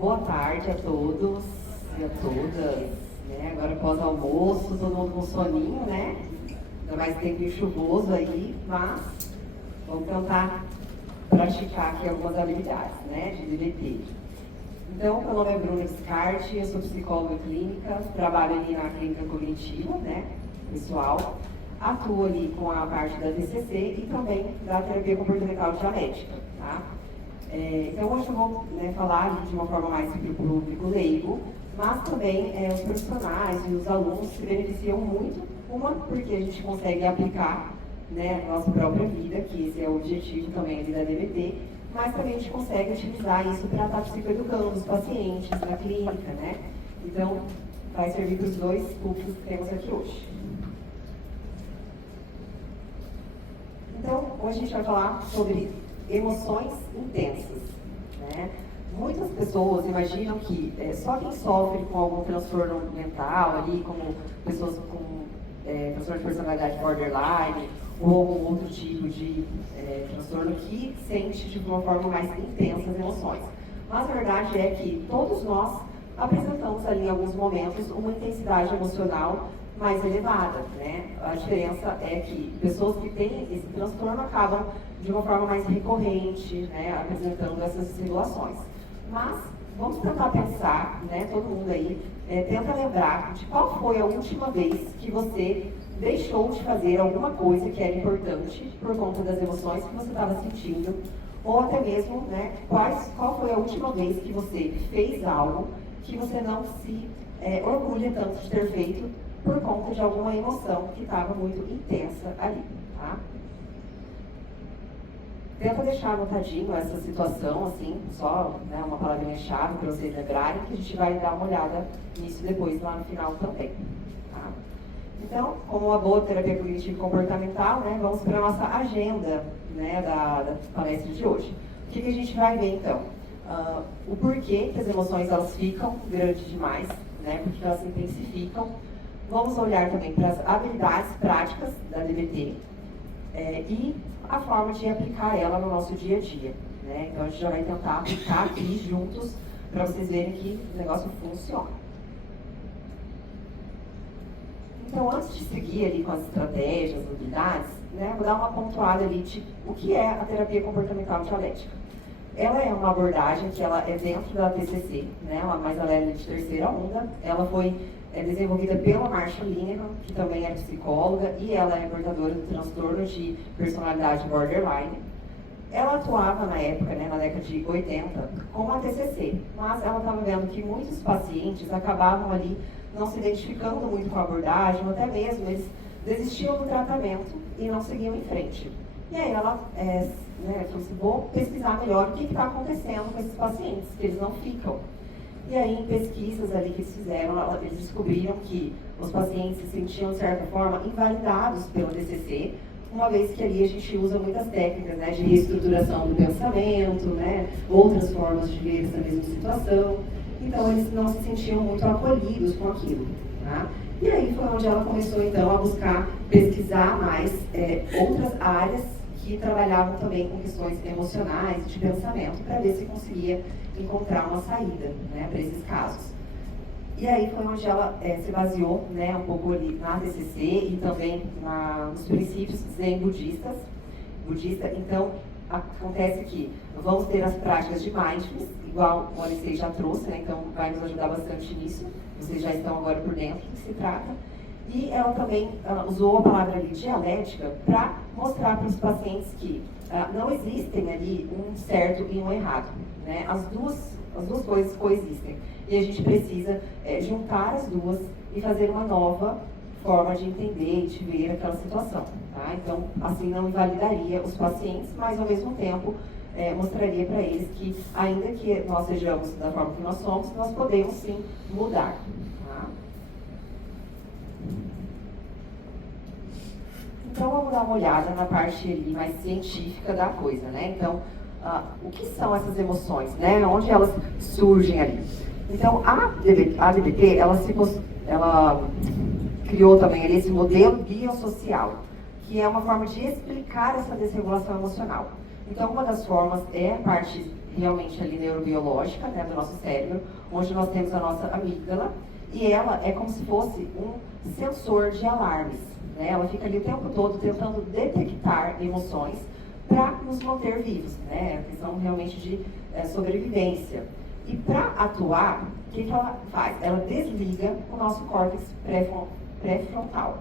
Boa tarde a todos e a todas. Né? Agora pós-almoço, todo mundo com soninho, né? Ainda mais tempo chuvoso aí, mas vamos tentar praticar aqui algumas habilidades, né? De DBT. Então, meu nome é Bruna Descarte, eu sou psicóloga clínica, trabalho ali na clínica cognitiva, né? Pessoal. Atuo ali com a parte da TCC e também da terapia comportamental dialética, tá? Então, hoje eu vou falar ali de uma forma mais para o público leigo, mas também os profissionais e os alunos se beneficiam muito, uma, porque a gente consegue aplicar a nossa própria vida, que esse é o objetivo também ali da DBT, mas também a gente consegue utilizar isso para estar psicoeducando os pacientes na clínica, né? Então, vai servir para os dois públicos que temos aqui hoje. Então, hoje a gente vai falar sobre emoções intensas, né? Muitas pessoas imaginam que só quem sofre com algum transtorno mental ali, como pessoas com transtorno de personalidade borderline ou algum outro tipo de transtorno que sente de uma forma mais intensa as emoções. Mas a verdade é que todos nós apresentamos ali em alguns momentos uma intensidade emocional mais elevada, né? A diferença é que pessoas que têm esse transtorno acabam de uma forma mais recorrente, né, apresentando essas simulações. Mas vamos tentar pensar, né, todo mundo aí, tenta lembrar de qual foi a última vez que você deixou de fazer alguma coisa que era importante por conta das emoções que você estava sentindo, ou até mesmo, né, qual foi a última vez que você fez algo que você não se orgulha tanto de ter feito por conta de alguma emoção que estava muito intensa ali, tá? Tenta deixar anotadinho essa situação, assim, só uma palavrinha-chave para vocês lembrarem, que a gente vai dar uma olhada nisso depois, lá no final também, tá? Então, como uma boa terapia cognitiva e comportamental, né, vamos para a nossa agenda, né, da palestra de hoje. O que a gente vai ver, então? O porquê que as emoções elas ficam grandes demais, né, porque elas se intensificam. Vamos olhar também para as habilidades práticas da DBT e a forma de aplicar ela no nosso dia a dia, né? Então a gente já vai tentar aplicar aqui juntos para vocês verem que o negócio funciona. Então, antes de seguir ali com as estratégias, as habilidades, né, vou dar uma pontuada ali de o que é a terapia comportamental dialética. Ela é uma abordagem que ela é dentro da TCC, né, mas ela é de terceira onda. Ela foi desenvolvida pela Marsha Linehan, que também é psicóloga, e ela é portadora do transtorno de personalidade borderline. Ela atuava na época, né, na década de 80, com a TCC, mas ela estava vendo que muitos pacientes acabavam ali não se identificando muito com a abordagem, ou até mesmo eles desistiam do tratamento e não seguiam em frente. E aí ela falou assim, vou pesquisar melhor o que está acontecendo com esses pacientes, que eles não ficam. E aí, em pesquisas ali que eles fizeram, eles descobriram que os pacientes se sentiam, de certa forma, invalidados pelo DCC, uma vez que ali a gente usa muitas técnicas, né, de reestruturação do pensamento, né, outras formas de ver essa mesma situação. Então, eles não se sentiam muito acolhidos com aquilo, tá? E aí foi onde ela começou, então, a buscar pesquisar mais outras áreas que trabalhavam também com questões emocionais, de pensamento, para ver se conseguia encontrar uma saída, né, para esses casos. E aí foi onde ela se baseou, né, um pouco ali na TCC e também nos princípios zen budista. Então, acontece que vamos ter as práticas de mindfulness, igual o Alessei já trouxe, né, então vai nos ajudar bastante nisso. Vocês já estão agora por dentro do que se trata. E ela também usou a palavra ali, dialética, para mostrar para os pacientes que não existem ali um certo e um errado, né? As duas coisas coexistem. E a gente precisa juntar as duas e fazer uma nova forma de entender e de ver aquela situação, tá? Então, assim não invalidaria os pacientes, mas ao mesmo tempo mostraria para eles que, ainda que nós sejamos da forma que nós somos, nós podemos sim mudar. Então, vamos dar uma olhada na parte ali mais científica da coisa, né? Então, o que são essas emoções, né? Onde elas surgem ali? Então, a DBT, ela criou também ali esse modelo biosocial, que é uma forma de explicar essa desregulação emocional. Então, uma das formas é a parte realmente ali neurobiológica, né, do nosso cérebro, onde nós temos a nossa amígdala, e ela é como se fosse um sensor de alarmes, né? Ela fica ali o tempo todo tentando detectar emoções para nos manter vivos, né? A questão realmente de sobrevivência. E para atuar, o que ela faz? Ela desliga o nosso córtex pré-frontal,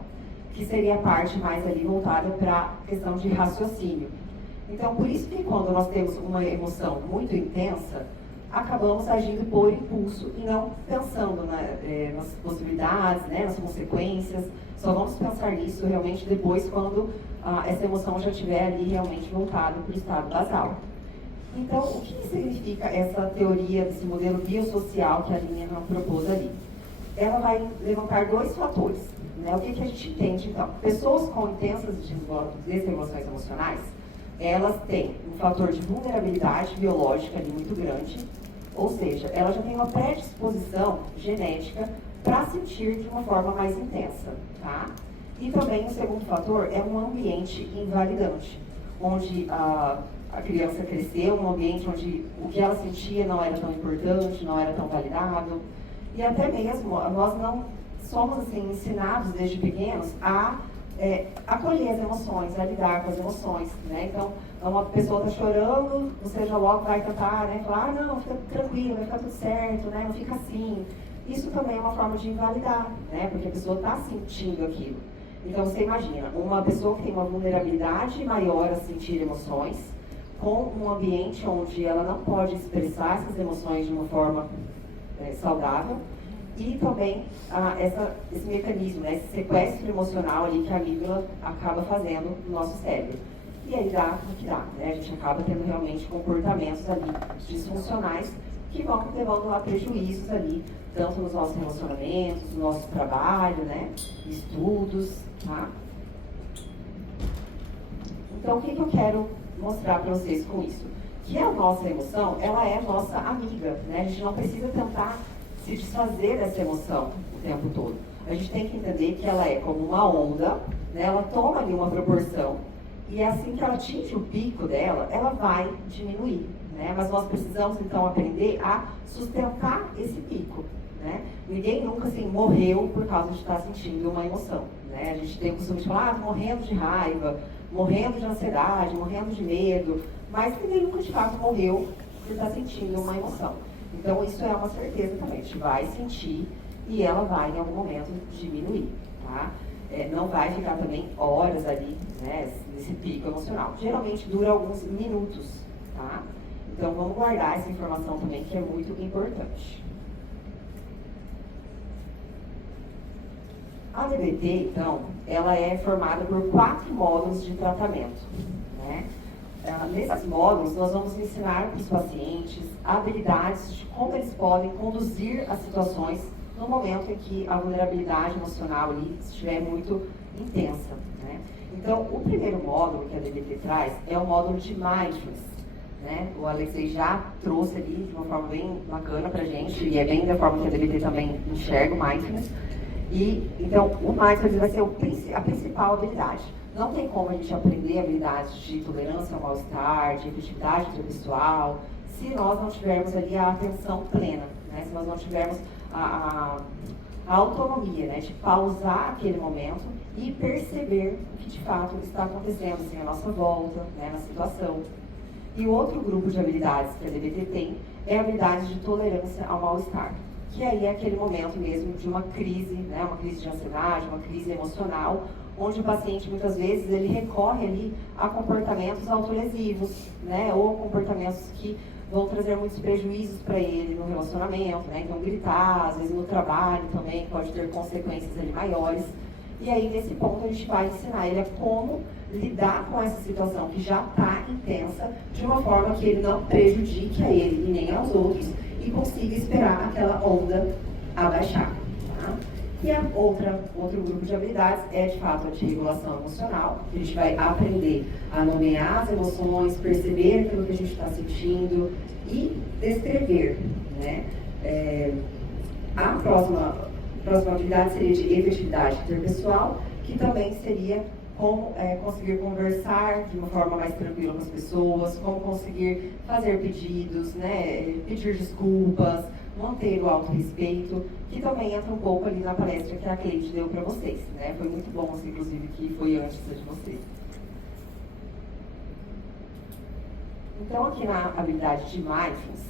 que seria a parte mais ali voltada para a questão de raciocínio. Então, por isso que quando nós temos uma emoção muito intensa, acabamos agindo por impulso e não pensando nas possibilidades, né, nas consequências. Só vamos pensar nisso realmente depois, quando essa emoção já estiver ali realmente voltada para o estado basal. Então, o que significa essa teoria desse modelo biosocial que a Linehan propôs ali? Ela vai levantar dois fatores, né? O que a gente entende, então? Pessoas com intensas desregulações emocionais, elas têm um fator de vulnerabilidade biológica ali muito grande, ou seja, ela já tem uma predisposição genética para sentir de uma forma mais intensa, tá? E também o segundo fator é um ambiente invalidante, onde a criança cresceu, um ambiente onde o que ela sentia não era tão importante, não era tão validável, e até mesmo nós não somos assim, ensinados desde pequenos a acolher as emoções, a lidar com as emoções, né? Então, uma pessoa está chorando, você já logo vai tentar, né, falar, não, fica tranquilo, vai ficar tudo certo, né, não fica assim. Isso também é uma forma de invalidar, né, porque a pessoa está sentindo aquilo. Então, você imagina, uma pessoa que tem uma vulnerabilidade maior a sentir emoções, com um ambiente onde ela não pode expressar essas emoções de uma forma saudável, e também esse mecanismo, né, esse sequestro emocional ali que a amígdala acaba fazendo no nosso cérebro. E aí dá o que dá, né? A gente acaba tendo realmente comportamentos ali disfuncionais que vão levando a prejuízos ali, tanto nos nossos relacionamentos, no nosso trabalho, né, estudos, tá? Então, o que eu quero mostrar para vocês com isso? Que a nossa emoção, ela é nossa amiga, né? A gente não precisa tentar se desfazer dessa emoção o tempo todo. A gente tem que entender que ela é como uma onda, né? Ela toma ali uma proporção, e assim que ela atinge o pico dela, ela vai diminuir, né? Mas nós precisamos então aprender a sustentar esse pico, né? Ninguém nunca assim morreu por causa de estar sentindo uma emoção, né? A gente tem o costume de falar, tô morrendo de raiva, morrendo de ansiedade, morrendo de medo, mas ninguém nunca de fato morreu por estar sentindo uma emoção. Então isso é uma certeza também, a gente vai sentir e ela vai em algum momento diminuir, tá? Não vai ficar também horas ali, né, nesse pico emocional. Geralmente dura alguns minutos, tá? Então vamos guardar essa informação também, que é muito importante. A DBT, então, ela é formada por 4 módulos de tratamento, né? Nesses módulos, nós vamos ensinar para os pacientes habilidades de como eles podem conduzir as situações no momento em que a vulnerabilidade emocional ali estiver muito intensa, né? Então, o primeiro módulo que a DBT traz é o módulo de Mindfulness, né? O Alexei já trouxe ali de uma forma bem bacana para a gente, e é bem da forma que a DBT também enxerga o Mindfulness. E, então, o Mindfulness vai ser a principal habilidade. Não tem como a gente aprender habilidades de tolerância ao mal-estar, de efetividade interpessoal, se nós não tivermos ali a atenção plena, né? Se nós não tivermos a autonomia, né? De pausar aquele momento e perceber o que de fato está acontecendo assim, à nossa volta, né? Na situação. E o outro grupo de habilidades que a DBT tem é a habilidade de tolerância ao mal-estar, que aí é aquele momento mesmo de uma crise, né? Uma crise de ansiedade, uma crise emocional, onde o paciente, muitas vezes, ele recorre ali a comportamentos autolesivos, né? Ou comportamentos que vão trazer muitos prejuízos para ele no relacionamento, né? Então, gritar, às vezes no trabalho também, pode ter consequências ali maiores. E aí, nesse ponto, a gente vai ensinar ele a como lidar com essa situação que já está intensa, de uma forma que ele não prejudique a ele e nem aos outros, e consiga esperar aquela onda abaixar. Tá? E outro grupo de habilidades é, de fato, a de regulação emocional. A gente vai aprender a nomear as emoções, perceber aquilo que a gente está sentindo e descrever, né? A próxima habilidade seria de efetividade interpessoal, que também seria como conseguir conversar de uma forma mais tranquila com as pessoas, como conseguir fazer pedidos, né, pedir desculpas, manter o autorrespeito, que também entra um pouco ali na palestra que a Cleide deu para vocês, né? Foi muito bom, inclusive, que foi antes de vocês. Então, aqui na habilidade de Mindfulness,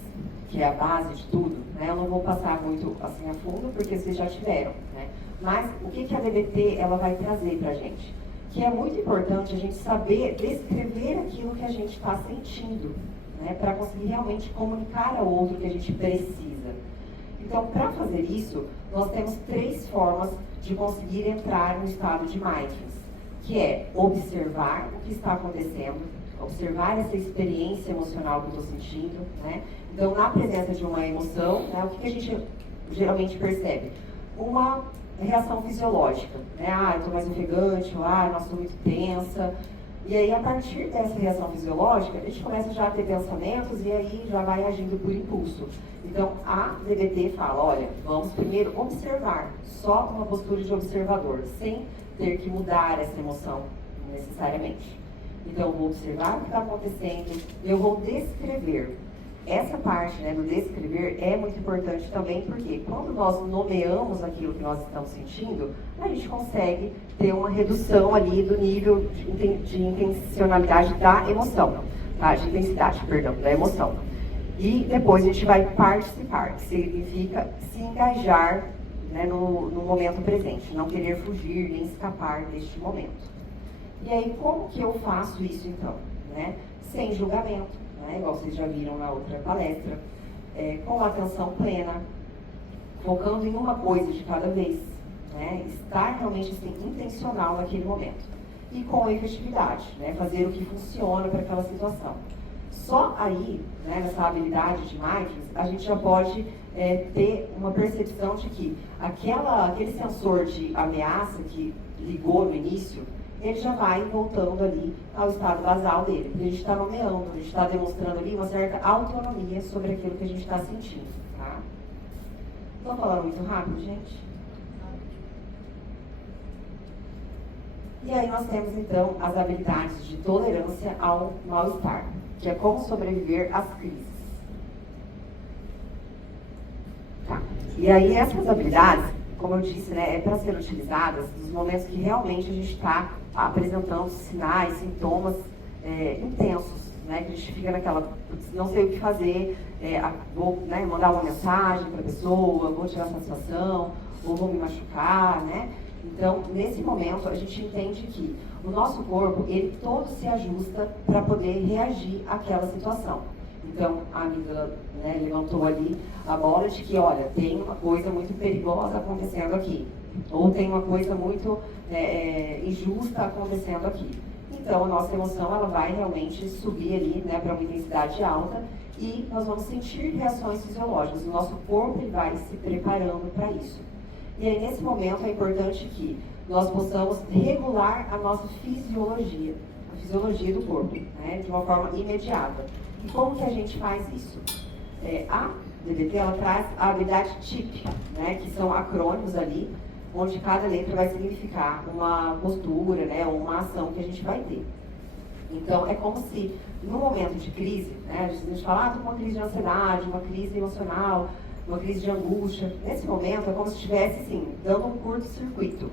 que é a base de tudo, né? Eu não vou passar muito assim a fundo, porque vocês já tiveram, né? Mas o que a DBT ela vai trazer para a gente? Que é muito importante a gente saber descrever aquilo que a gente está sentindo, né? Para conseguir realmente comunicar ao outro o que a gente precisa. Então, para fazer isso, nós temos 3 formas de conseguir entrar no estado de Mindfulness, que é observar o que está acontecendo, observar essa experiência emocional que eu estou sentindo, né? Então, na presença de uma emoção, né, o que a gente geralmente percebe? Uma reação fisiológica, né? Ah, eu estou mais ofegante, ou ah, nossa, estou muito tensa. E aí, a partir dessa reação fisiológica, a gente começa já a ter pensamentos e aí já vai agindo por impulso. Então, a DBT fala, olha, vamos primeiro observar, só uma postura de observador, sem ter que mudar essa emoção necessariamente. Então, eu vou observar o que está acontecendo, eu vou descrever. Essa parte, né, do descrever é muito importante também, porque quando nós nomeamos aquilo que nós estamos sentindo, a gente consegue ter uma redução ali do nível de intencionalidade da emoção, tá? De intensidade, perdão, da emoção. E depois a gente vai participar, que significa se engajar, né, no momento presente, não querer fugir nem escapar deste momento. E aí, como que eu faço isso então? Né? Sem julgamento, né? Igual vocês já viram na outra palestra, com atenção plena, focando em uma coisa de cada vez, né? Estar realmente assim, intencional naquele momento. E com efetividade, né? Fazer o que funciona para aquela situação. Só aí, né, nessa habilidade de Mindfulness, a gente já pode ter uma percepção de que aquele sensor de ameaça que ligou no início, ele já vai voltando ali ao estado basal dele. Porque a gente está nomeando, a gente está demonstrando ali uma certa autonomia sobre aquilo que a gente está sentindo. Tá? Estou falando muito rápido, gente? E aí nós temos então as habilidades de tolerância ao mal-estar, que é como sobreviver às crises. Tá. E aí essas habilidades, como eu disse, né, é para ser utilizadas nos momentos que realmente a gente está apresentando sinais, sintomas intensos, né, que a gente fica naquela, não sei o que fazer, vou, né, mandar uma mensagem para a pessoa, vou tirar satisfação, ou vou me machucar, né? Então, nesse momento, a gente entende que o nosso corpo, ele todo se ajusta para poder reagir àquela situação. Então, a amígdala, né, levantou ali a bola de que, olha, tem uma coisa muito perigosa acontecendo aqui. Ou tem uma coisa muito injusta acontecendo aqui. Então, a nossa emoção, ela vai realmente subir ali, né, para uma intensidade alta e nós vamos sentir reações fisiológicas. O nosso corpo, ele vai se preparando para isso. E aí, nesse momento, é importante que nós possamos regular a nossa fisiologia, a fisiologia do corpo, né, de uma forma imediata. E como que a gente faz isso? A DBT, ela traz a habilidade TIP, né, que são acrônimos ali, onde cada letra vai significar uma postura, né, ou uma ação que a gente vai ter. Então, é como se, no momento de crise, né, a gente fala, estou com uma crise de ansiedade, uma crise emocional, uma crise de angústia. Nesse momento, é como se estivesse, assim, dando um curto-circuito.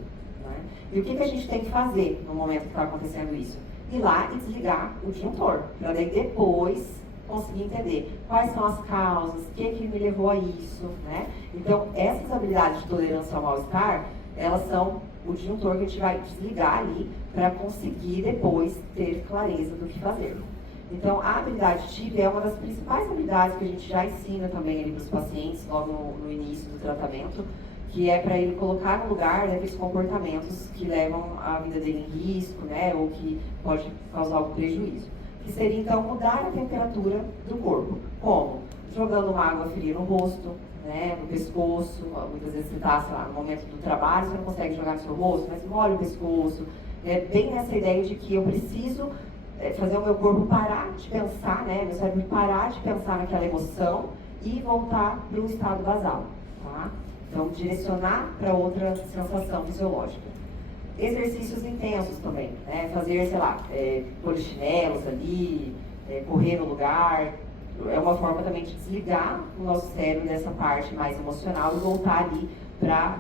Né? E o que a gente tem que fazer no momento que está acontecendo isso? Ir lá e desligar o disjuntor, para daí depois conseguir entender quais são as causas, o que me levou a isso, né? Então, essas habilidades de tolerância ao mal-estar, elas são o disjuntor que a gente vai desligar ali para conseguir depois ter clareza do que fazer. Então, a habilidade TIP é uma das principais habilidades que a gente já ensina também ali para os pacientes, logo no início do tratamento, que é para ele colocar no lugar, né, aqueles comportamentos que levam a vida dele em risco, né, ou que pode causar algum prejuízo. Que seria, então, mudar a temperatura do corpo. Como? Jogando uma água fria no rosto, né, no pescoço. Muitas vezes você está, sei lá, no momento do trabalho, você não consegue jogar no seu rosto, mas molha o pescoço. Bem nessa ideia de que eu preciso fazer o meu corpo parar de pensar, né, meu cérebro parar de pensar naquela emoção e voltar para o estado basal, tá? Então, direcionar para outra sensação fisiológica. exercícios intensos também, né? Fazer, sei lá, polichinelos ali, correr no lugar, é uma forma também de desligar o nosso cérebro dessa parte mais emocional e voltar ali para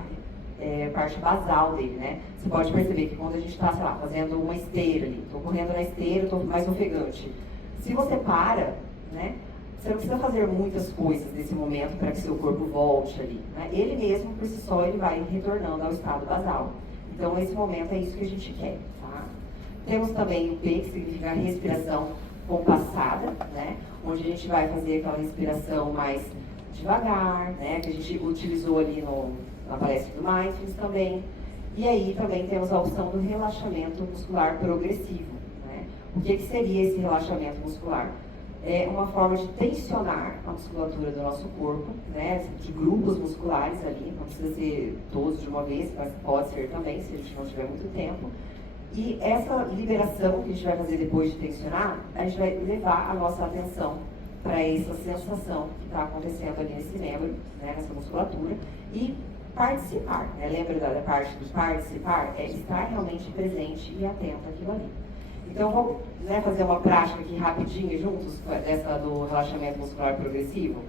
parte basal dele, né? Você pode perceber que quando a gente está, sei lá, fazendo uma esteira ali, estou correndo na esteira, estou mais ofegante. Se você para, né? Você não precisa fazer muitas coisas nesse momento para que seu corpo volte ali, né? Ele mesmo, por si só, ele vai retornando ao estado basal. Então, nesse momento, é isso que a gente quer, tá? Temos também o P, que significa respiração compassada, né? Onde a gente vai fazer aquela respiração mais devagar, né? Que a gente utilizou ali na palestra do Mindfulness também. E aí também temos a opção do relaxamento muscular progressivo, né? O que seria esse relaxamento muscular? É uma forma de tensionar a musculatura do nosso corpo, né? De grupos musculares ali, não precisa ser todos de uma vez, mas pode ser também, se a gente não tiver muito tempo. E essa liberação que a gente vai fazer depois de tensionar, a gente vai levar a nossa atenção para essa sensação que está acontecendo ali nesse membro, né? Nessa musculatura, e participar, né? Lembra da parte do participar? É estar realmente presente e atento àquilo ali. Então, vamos, né, fazer uma prática aqui rapidinho juntos, dessa do relaxamento muscular progressivo.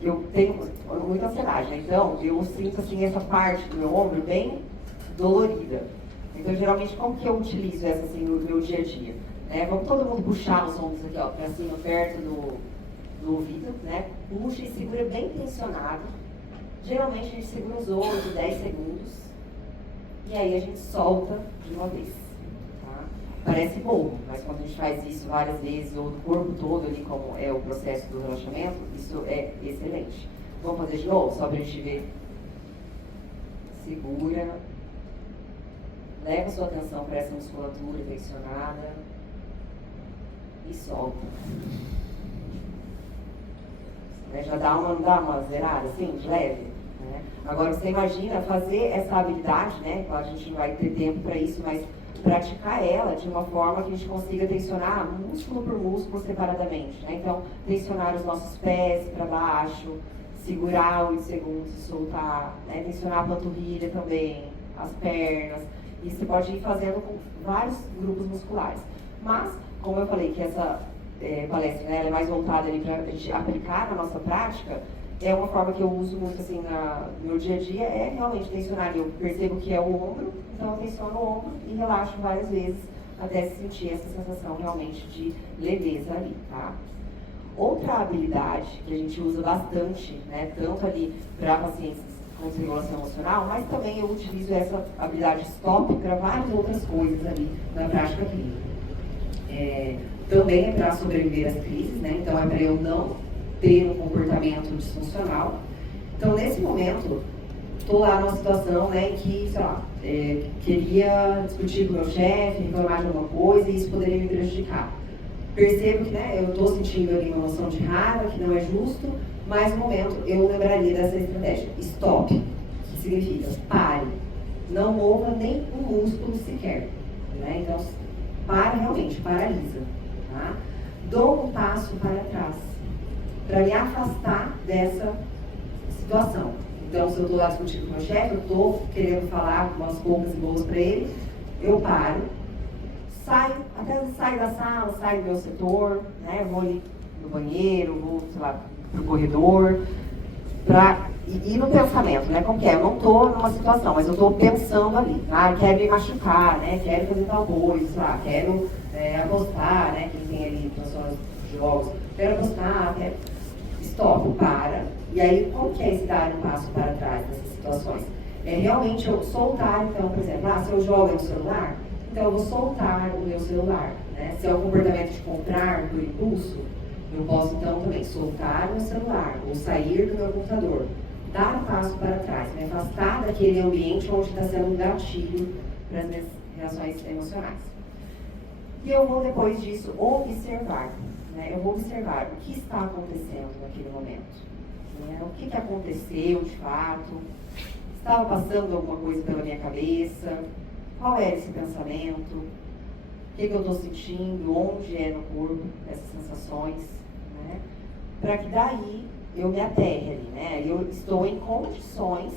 Eu tenho muita ansiedade, né? Então eu sinto assim essa parte do meu ombro bem dolorida. Então, geralmente, como que eu utilizo essa assim no meu dia a dia? Né? Vamos todo mundo puxar os ombros aqui, ó, para cima, perto do ouvido, né? Puxa e segura bem tensionado. Geralmente a gente segura os ombros 10 segundos e aí a gente solta de uma vez. Parece bobo, mas quando a gente faz isso várias vezes, ou do corpo todo ali, como é o processo do relaxamento, isso é excelente. Vamos fazer de novo, só para a gente ver. Segura. Leva sua atenção para essa musculatura tensionada. E solta. Já dá uma zerada, assim, de leve. Né? Agora, você imagina fazer essa habilidade, né? Claro, a gente não vai ter tempo para isso, mas praticar ela de uma forma que a gente consiga tensionar músculo por músculo separadamente, né? Então, tensionar os nossos pés para baixo, segurar 8 segundos e soltar, né? Tensionar a panturrilha também, as pernas, e você pode ir fazendo com vários grupos musculares. Mas, como eu falei que essa palestra, né, ela é mais voltada ali para a gente aplicar na nossa prática, é uma forma que eu uso muito assim no meu dia a dia, é realmente tensionar. Eu percebo que é o ombro, então eu tensiono o ombro e relaxo várias vezes até sentir essa sensação realmente de leveza ali, tá? Outra habilidade que a gente usa bastante, né, tanto ali para pacientes com desregulação emocional, mas também eu utilizo essa habilidade stop para várias outras coisas ali na prática clínica. Também é para sobreviver às crises, né? Então é para eu não ter um comportamento disfuncional. Então, nesse momento, estou lá numa situação, né, em que, sei lá, queria discutir com o meu chefe, reclamar de alguma coisa e isso poderia me prejudicar. Percebo que, né, eu estou sentindo ali uma emoção de raiva, que não é justo, mas no momento eu lembraria dessa estratégia. Stop, que significa pare, não mova nem um músculo sequer. Né? Então, para realmente, paralisa. Tá? Dou um passo para trás, para me afastar dessa situação. Então, se eu estou lá discutindo com o meu chefe, eu estou querendo falar umas poucas e boas para ele, eu paro, saio, até saio da sala, saio do meu setor, né? Vou ali no banheiro, vou, sei lá, pro corredor, para ir no pensamento, né? Como que é? Eu não estou numa situação, mas eu estou pensando ali. Ah, quero me machucar, né? Quero fazer tal coisa, sei lá, quero apostar, né? Quem tem ali transformações de jogos, quero apostar, quero... Stop, para. E aí, como que é esse dar um passo para trás nessas situações? É realmente eu soltar, então, por exemplo, se eu jogo no celular, então eu vou soltar o meu celular. Né? Se é o comportamento de comprar por impulso, eu posso então também soltar o meu celular, ou sair do meu computador, dar um passo para trás, me afastar daquele ambiente onde está sendo um gatilho para as minhas reações emocionais. E eu vou, depois disso, observar. Né? Eu vou observar o que está acontecendo naquele momento. Né? O que aconteceu de fato? Estava passando alguma coisa pela minha cabeça? Qual era esse pensamento? O que eu estou sentindo? Onde é no corpo essas sensações? Né? Para que daí eu me aterre ali. Né? Eu estou em condições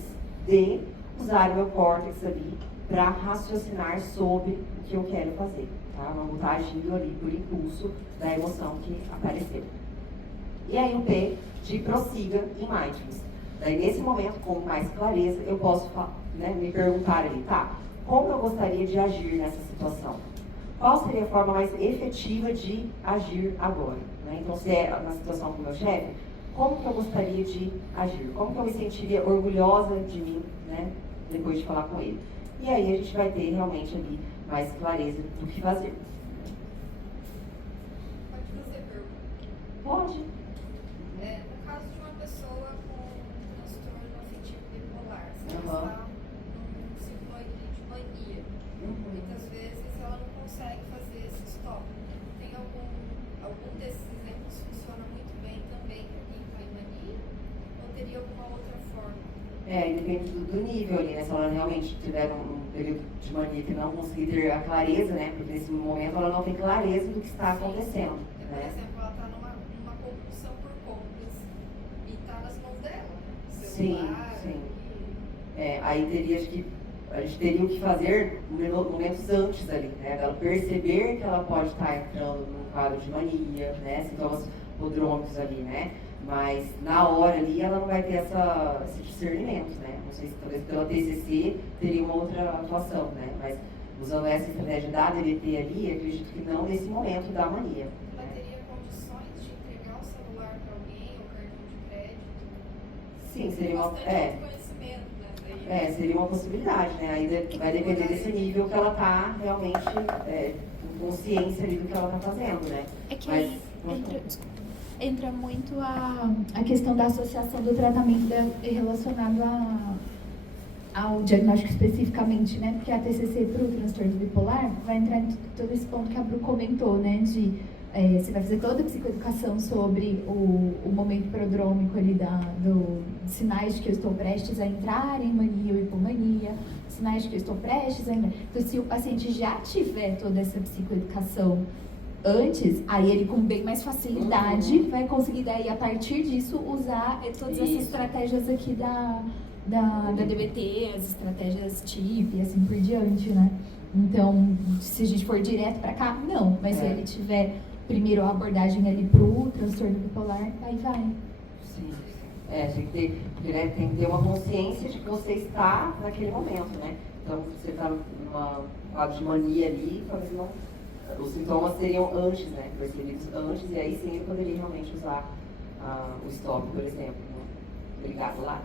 de usar o meu córtex ali para raciocinar sobre o que eu quero fazer. Tá? Não vou estar agindo ali por impulso da emoção que apareceu. E aí o P de prossiga em mindfulness. Daí nesse momento, com mais clareza, eu posso me perguntar ali, tá, como eu gostaria de agir nessa situação? Qual seria a forma mais efetiva de agir agora? Né? Então, se é na situação com o meu chefe, como que eu gostaria de agir? Como que eu me sentiria orgulhosa de mim, né, depois de falar com ele? E aí a gente vai ter realmente ali mais clareza do que fazer. Pode fazer pergunta? Pode. No caso de uma pessoa com transtorno afetivo bipolar, se ela Uhum. está num ciclo de mania, muitas vezes ela não consegue fazer esse stop. Tem algum desses exemplos que funciona muito bem também para quem está em mania? Ou teria alguma outra forma? Depende do nível ali, né? Se ela realmente tiver um período de mania que não conseguir ter a clareza, né? Porque nesse momento ela não tem clareza do que está acontecendo. Por Né? exemplo, ela está numa compulsão por compras e está nas mãos dela, né? Sim, Celular, sim. e- Aí a gente teria o que fazer momentos antes ali, né? Ela perceber que ela pode estar entrando num quadro de mania, né? Sintomas prodrômicos ali, né? Mas na hora ali ela não vai ter esse discernimento, né? Não sei se talvez pela TCC teria uma outra atuação, né? Mas usando essa estratégia da DBT ali, acredito que não nesse momento da mania. Ela teria condições de entregar o celular para alguém ou cartão de crédito? Sim, seria uma, Bastante conhecimento, né? seria uma possibilidade, né? Aí vai depender desse nível que ela está realmente com consciência ali do que ela está fazendo, né? É que Mas, entra muito a questão da associação do tratamento relacionado ao diagnóstico especificamente, né? Porque a TCC para o transtorno bipolar vai entrar em todo esse ponto que a Bru comentou, né? De você vai fazer toda a psicoeducação sobre o momento prodrômico ali dos sinais de que eu estou prestes a entrar em mania ou hipomania, sinais de que eu estou prestes a entrar. Então, se o paciente já tiver toda essa psicoeducação antes, aí ele com bem mais facilidade vai conseguir daí, a partir disso, usar todas essas estratégias aqui da DBT, as estratégias TIP e assim por diante, né? Então, se a gente for direto pra cá, não. Mas se ele tiver primeiro a abordagem ali pro transtorno bipolar, aí vai. Sim. Tem que ter uma consciência de que você está naquele momento, né? Então, você está numa quadro de mania ali, talvez não. Os sintomas seriam antes, né? Percebidos antes, e aí sim eu poderia realmente usar o stop, por exemplo. Né? Obrigado, lá.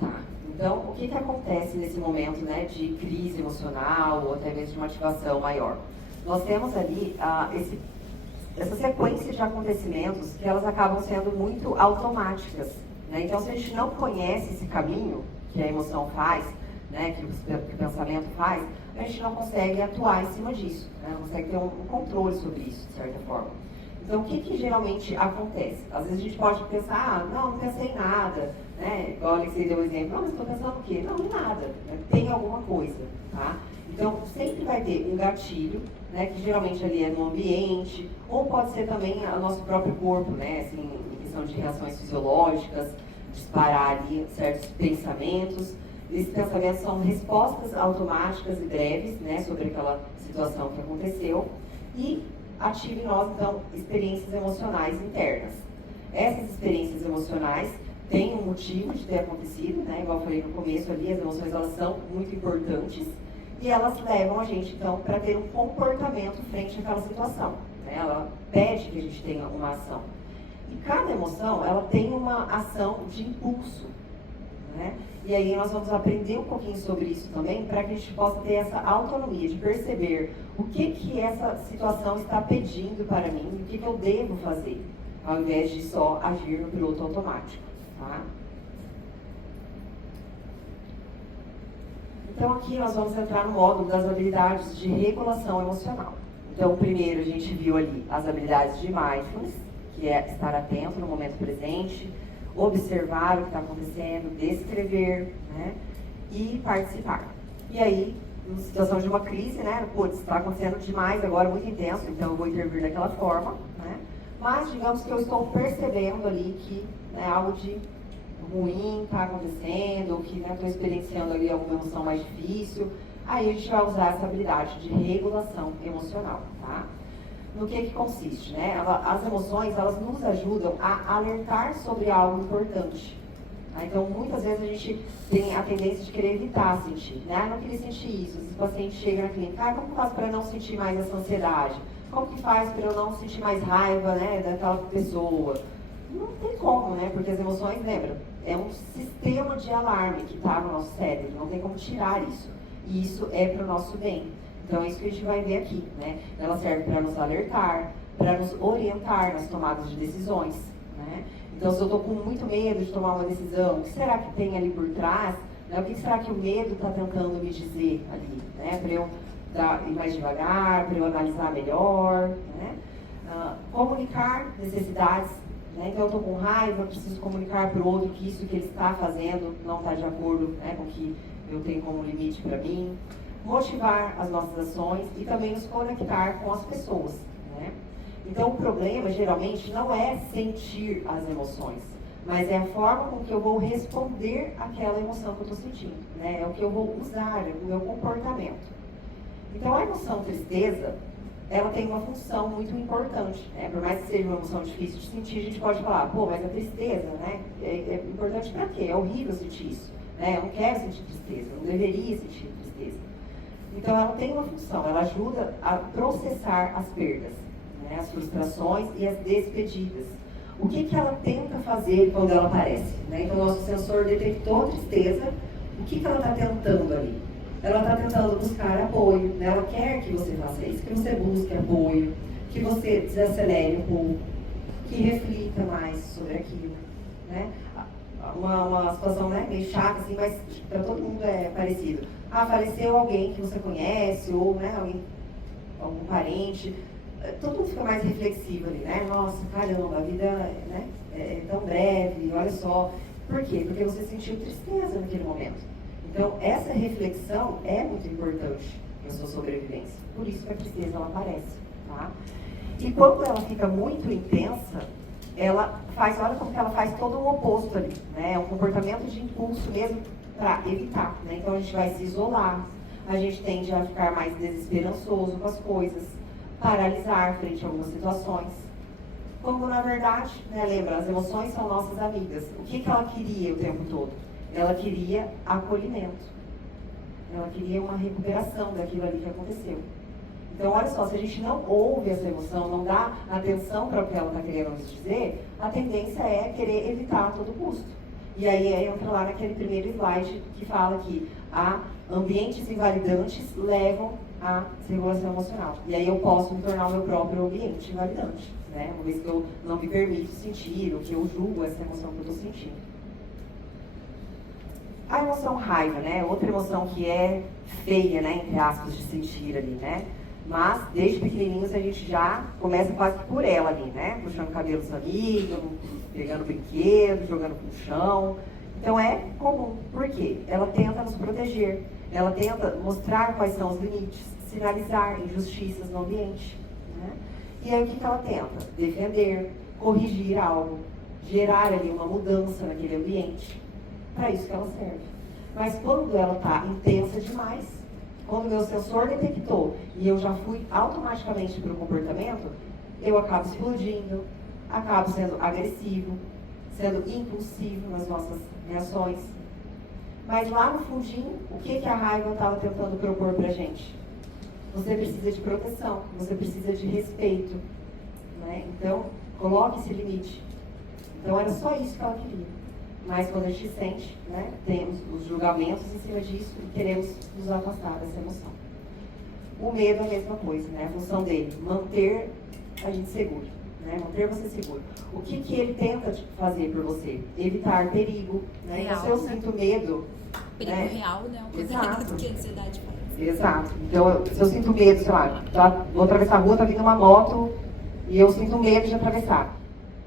Tá. Então, o que acontece nesse momento, né, de crise emocional ou até mesmo de uma ativação maior? Nós temos ali essa sequência de acontecimentos que elas acabam sendo muito automáticas. Né? Então, se a gente não conhece esse caminho que a emoção faz, né, que o pensamento faz, a gente não consegue atuar em cima disso, né? Não consegue ter um controle sobre isso, de certa forma. Então, o que geralmente acontece? Às vezes a gente pode pensar, não pensei em nada, né? Igual a Alexei deu o exemplo, não, mas estou pensando o quê? Não, em nada, né? Tem alguma coisa, tá? Então, sempre vai ter um gatilho, né, que geralmente ali é no ambiente, ou pode ser também o nosso próprio corpo, né, assim, em questão de reações fisiológicas, disparar ali certos pensamentos. Esses pensamentos são respostas automáticas e breves, né, sobre aquela situação que aconteceu, e ativa em nós, então, experiências emocionais internas. Essas experiências emocionais têm um motivo de ter acontecido, né, igual eu falei no começo ali, as emoções elas são muito importantes, e elas levam a gente, então, para ter um comportamento frente àquela situação. Né? Ela pede que a gente tenha uma ação. E cada emoção, ela tem uma ação de impulso. Né? E aí nós vamos aprender um pouquinho sobre isso também, para que a gente possa ter essa autonomia de perceber o que essa situação está pedindo para mim, o que eu devo fazer, ao invés de só agir no piloto automático. Tá? Então aqui nós vamos entrar no módulo das habilidades de regulação emocional. Então primeiro a gente viu ali as habilidades de mindfulness, que é estar atento no momento presente, observar o que está acontecendo, descrever, né, e participar. E aí, em situação de uma crise, né, putz, está acontecendo demais agora, muito intenso, então eu vou intervir daquela forma, né, mas digamos que eu estou percebendo ali que é algo de ruim está acontecendo, ou que estou experienciando ali alguma emoção mais difícil, aí a gente vai usar essa habilidade de regulação emocional, tá? No que consiste, né? As emoções, elas nos ajudam a alertar sobre algo importante. Tá? Então, muitas vezes a gente tem a tendência de querer evitar sentir, né? Não queria sentir isso. Esse paciente chega na clínica, como que faz para não sentir mais essa ansiedade? Como que faz para eu não sentir mais raiva, né, daquela pessoa? Não tem como, né? Porque as emoções, lembra, é um sistema de alarme que está no nosso cérebro, não tem como tirar isso. E isso é para o nosso bem. Então é isso que a gente vai ver aqui, né? Ela serve para nos alertar, para nos orientar nas tomadas de decisões, né? Então se eu estou com muito medo de tomar uma decisão, o que será que tem ali por trás? Né? O que será que o medo está tentando me dizer ali, né? Para eu ir mais devagar, para eu analisar melhor, né? Comunicar necessidades, né? Então eu estou com raiva, preciso comunicar para o outro que isso que ele está fazendo não está de acordo, né, com o que eu tenho como limite para mim. Motivar as nossas ações e também nos conectar com as pessoas, né? Então o problema geralmente não é sentir as emoções, mas é a forma com que eu vou responder àquela emoção que eu estou sentindo, né? É o que eu vou usar, é o meu comportamento. Então a emoção tristeza, ela tem uma função muito importante, né? Por mais que seja uma emoção difícil de sentir, a gente pode falar, pô, mas a tristeza, né? É importante para quê? É horrível sentir isso, né? Eu não quero sentir tristeza, eu não deveria sentir tristeza. Então ela tem uma função, ela ajuda a processar as perdas, né? As frustrações e as despedidas. O que ela tenta fazer quando ela aparece, né? Então o nosso sensor detectou a tristeza, o que ela está tentando ali? Ela está tentando buscar apoio, né? Ela quer que você faça isso, que você busque apoio, que você desacelere um pouco, que reflita mais sobre aquilo, né? Uma situação, né, meio chata, assim, mas para todo mundo é parecido. Ah, faleceu alguém que você conhece, ou, né, algum parente, todo mundo fica mais reflexivo ali, né? Nossa, caramba, a vida, né, é tão breve, olha só. Por quê? Porque você sentiu tristeza naquele momento. Então, essa reflexão é muito importante na sua sobrevivência. Por isso que a tristeza ela aparece, tá? E quando ela fica muito intensa, ela faz, olha como que ela faz todo o oposto ali, né? É um comportamento de impulso mesmo para evitar, né? Então, a gente vai se isolar, a gente tende a ficar mais desesperançoso com as coisas, paralisar frente a algumas situações. Quando, na verdade, né, lembra, as emoções são nossas amigas. O que ela queria o tempo todo? Ela queria acolhimento. Ela queria uma recuperação daquilo ali que aconteceu. Então, olha só, se a gente não ouve essa emoção, não dá atenção para o que ela está querendo nos dizer, a tendência é querer evitar a todo custo. E aí entra lá naquele primeiro slide que fala que ambientes invalidantes levam à desregulação emocional. E aí eu posso me tornar o meu próprio ambiente invalidante, né? Uma vez que eu não me permito sentir, ou que eu julgo essa emoção que eu estou sentindo. A emoção raiva, né? Outra emoção que é feia, né? Entre aspas, de sentir ali, né? Mas, desde pequenininhos, a gente já começa quase que por ela ali, né? Puxando o cabelo dos amigos, pegando brinquedo, jogando no chão. Então, é comum. Por quê? Ela tenta nos proteger. Ela tenta mostrar quais são os limites, sinalizar injustiças no ambiente, né? E aí, o que ela tenta? Defender, corrigir algo, gerar ali uma mudança naquele ambiente. Para isso que ela serve. Mas quando ela está intensa demais, quando o meu sensor detectou e eu já fui automaticamente para o comportamento, eu acabo explodindo, acabo sendo agressivo, sendo impulsivo nas nossas reações. Mas lá no fundinho, o que a raiva estava tentando propor para a gente? Você precisa de proteção, você precisa de respeito, né? Então, coloque esse limite. Então, era só isso que ela queria. Mas quando a gente sente, né, temos os julgamentos em cima disso e queremos nos afastar dessa emoção. O medo é a mesma coisa, né? A função dele, manter a gente seguro, né? Manter você seguro. O que ele tenta fazer por você? Evitar perigo, né? Então, se eu sinto medo... Perigo, né? Real, né? Exato. Do que a ansiedade faz. Exato. Então, se eu sinto medo, sei lá, vou atravessar a rua, tá vindo uma moto e eu sinto medo de atravessar.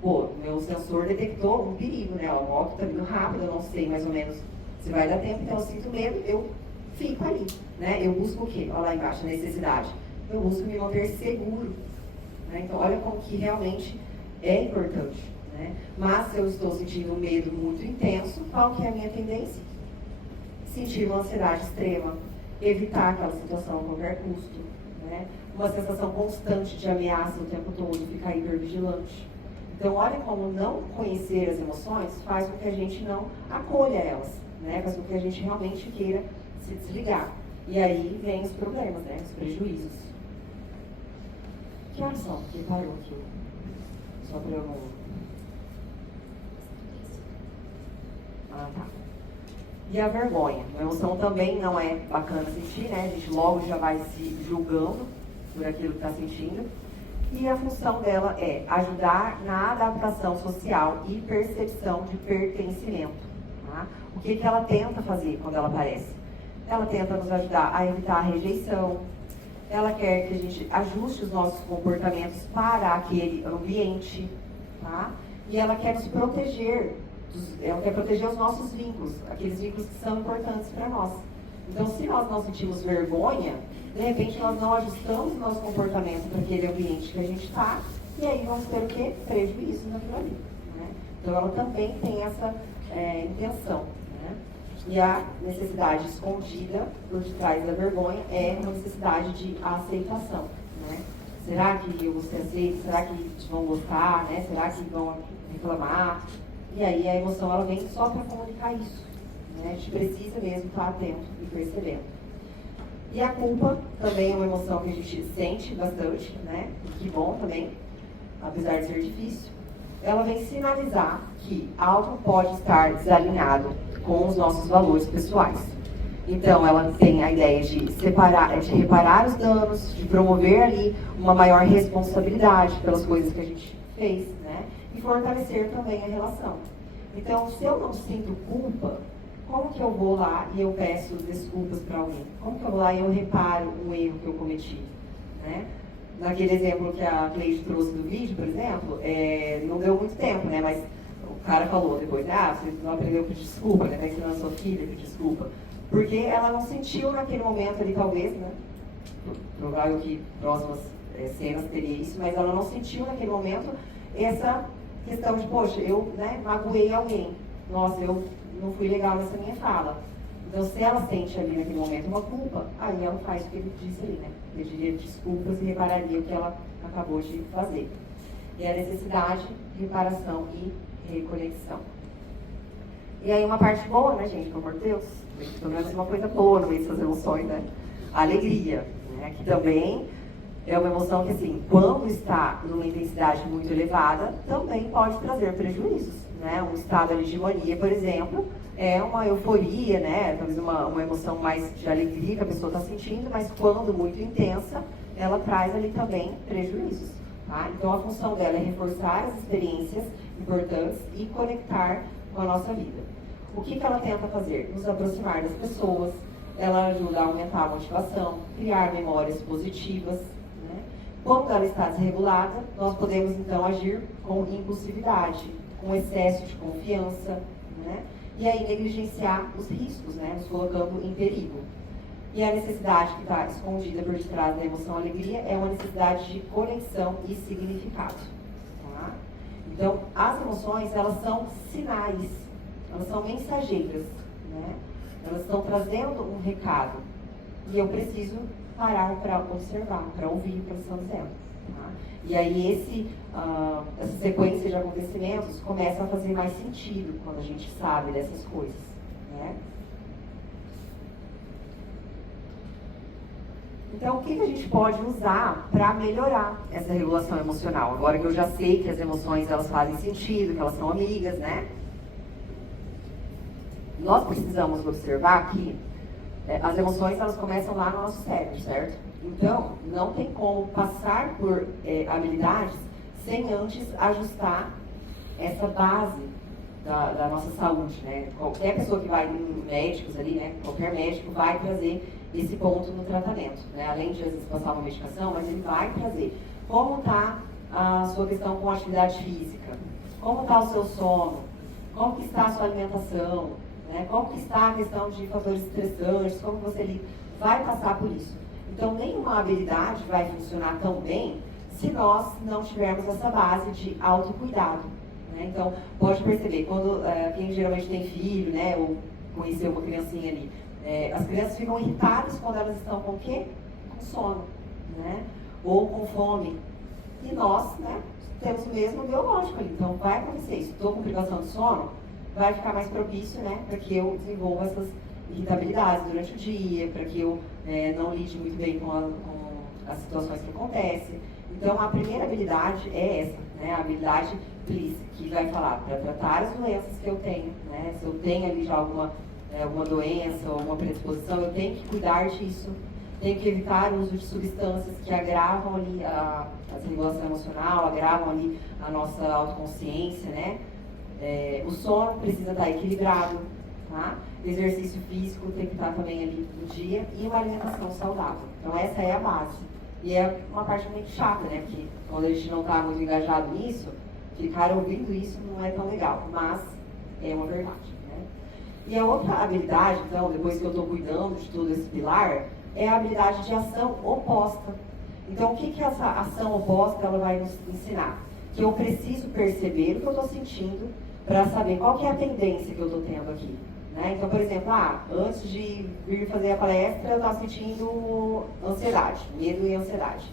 Pô, meu sensor detectou um perigo, né? A moto está vindo rápido, eu não sei mais ou menos se vai dar tempo, então eu sinto medo, eu fico ali, né? Eu busco o quê? Olha lá embaixo, a necessidade. Eu busco me manter seguro, né? Então, olha como que realmente é importante, né? Mas se eu estou sentindo um medo muito intenso, qual que é a minha tendência? Sentir uma ansiedade extrema, evitar aquela situação a qualquer custo, né? Uma sensação constante de ameaça o tempo todo, ficar hipervigilante. Então, olha como não conhecer as emoções faz com que a gente não acolha elas, né? Faz com que a gente realmente queira se desligar. E aí vem os problemas, né? Os prejuízos. Que horas são? Que parou aqui. Só para eu não... Ah, tá. E a vergonha. A emoção também não é bacana sentir, né? A gente logo já vai se julgando por aquilo que está sentindo. E a função dela é ajudar na adaptação social e percepção de pertencimento. Tá? O que ela tenta fazer quando ela aparece? Ela tenta nos ajudar a evitar a rejeição. Ela quer que a gente ajuste os nossos comportamentos para aquele ambiente. Tá? E ela quer nos proteger. Ela quer proteger os nossos vínculos, aqueles vínculos que são importantes para nós. Então, se nós não sentimos vergonha, de repente nós não ajustamos o nosso comportamento para aquele ambiente que a gente está, e aí vamos ter o quê? Prejuízo naquilo ali. Né? Então, ela também tem essa intenção. Né? E a necessidade escondida por detrás da vergonha é uma necessidade de aceitação. Né? Será que eu vou ser aceito? Será que vão gostar? Né? Será que vão reclamar? E aí a emoção ela vem só para comunicar isso. Né? A gente precisa mesmo estar atento e percebendo. E a culpa também é uma emoção que a gente sente bastante, né? Que bom também, apesar de ser difícil. Ela vem sinalizar que algo pode estar desalinhado com os nossos valores pessoais. Então, ela tem a ideia de reparar os danos, de promover ali uma maior responsabilidade pelas coisas que a gente fez, né? E fortalecer também a relação. Então, se eu não sinto culpa, como que eu vou lá e eu peço desculpas para alguém? Como que eu vou lá e eu reparo um erro que eu cometi? Né? Naquele exemplo que a Cleide trouxe do vídeo, por exemplo, não deu muito tempo, né? Mas o cara falou depois, você não aprendeu a pedir desculpa, né? Está ensinando a sua filha a pedir desculpa. Porque ela não sentiu naquele momento ali, talvez, né? Provável que próximas cenas teria isso, mas ela não sentiu naquele momento essa questão de, poxa, eu magoei alguém. Nossa, eu não fui legal nessa minha fala. Então, se ela sente ali naquele momento uma culpa, aí ela faz o que ele disse ali, né? Pediria desculpas e repararia o que ela acabou de fazer. E a necessidade, reparação e reconexão. E aí uma parte boa, né, gente? Pelo amor de Deus. Pelo menos uma coisa boa no meio dessas emoções, né? A alegria, né? Que também é uma emoção que, assim, quando está numa intensidade muito elevada, também pode trazer prejuízos. Né? Um estado ali de mania, por exemplo, é uma euforia, né? Talvez uma emoção mais de alegria que a pessoa está sentindo, mas quando muito intensa, ela traz ali também prejuízos. Tá? Então, a função dela é reforçar as experiências importantes e conectar com a nossa vida. O que ela tenta fazer? Nos aproximar das pessoas, ela ajuda a aumentar a motivação, criar memórias positivas. Né? Quando ela está desregulada, nós podemos, então, agir com impulsividade, com excesso de confiança, né? E aí negligenciar os riscos, né? Nos colocando em perigo. E a necessidade que está escondida por detrás da emoção alegria é uma necessidade de conexão e significado. Tá? Então, as emoções, elas são sinais, elas são mensageiras, né? Elas estão trazendo um recado. E eu preciso parar para observar, para ouvir o que elas estão dizendo. Tá? E aí essa sequência de acontecimentos começa a fazer mais sentido quando a gente sabe dessas coisas. Né? Então, o que a gente pode usar para melhorar essa regulação emocional? Agora que eu já sei que as emoções elas fazem sentido, que elas são amigas, né? Nós precisamos observar que as emoções elas começam lá no nosso cérebro, certo? Então, não tem como passar por habilidades sem antes ajustar essa base da nossa saúde, né? Qualquer pessoa que vai em médicos ali, né? Qualquer médico vai trazer esse ponto no tratamento, né? Além de às vezes passar uma medicação, mas ele vai trazer como está a sua questão com a atividade física, como está o seu sono, como que está a sua alimentação, né? Como que está a questão de fatores estressantes, como você vai passar por isso. Então, nenhuma habilidade vai funcionar tão bem se nós não tivermos essa base de autocuidado. né? Então, pode perceber, quando quem geralmente tem filho, né, ou conheceu uma criancinha ali, as crianças ficam irritadas quando elas estão com o quê? Com sono, né? Ou com fome. E nós, né, temos o mesmo biológico ali. Então, vai acontecer isso. Estou com privação de sono, vai ficar mais propício, né, para que eu desenvolva essas irritabilidades durante o dia, para que eu não lide muito bem com as situações que acontecem. Então, a primeira habilidade é essa, né, a habilidade PLIS, que vai falar para tratar as doenças que eu tenho, né, se eu tenho ali já alguma doença ou alguma predisposição, eu tenho que cuidar disso, tenho que evitar o uso de substâncias que agravam ali a desregulação emocional, agravam ali a nossa autoconsciência, né. O sono precisa estar equilibrado, tá? O exercício físico tem que estar também ali no dia e uma alimentação saudável. Então essa é a base. E é uma parte muito chata, né? Porque quando a gente não está muito engajado nisso, ficar ouvindo isso não é tão legal, mas é uma verdade, né? E a outra habilidade, então, depois que eu estou cuidando de todo esse pilar, é a habilidade de ação oposta. Então, o que essa ação oposta ela vai nos ensinar? Que eu preciso perceber o que eu estou sentindo para saber qual que é a tendência que eu estou tendo aqui. Né? Então, por exemplo, antes de vir fazer a palestra, eu estava sentindo ansiedade, medo e ansiedade.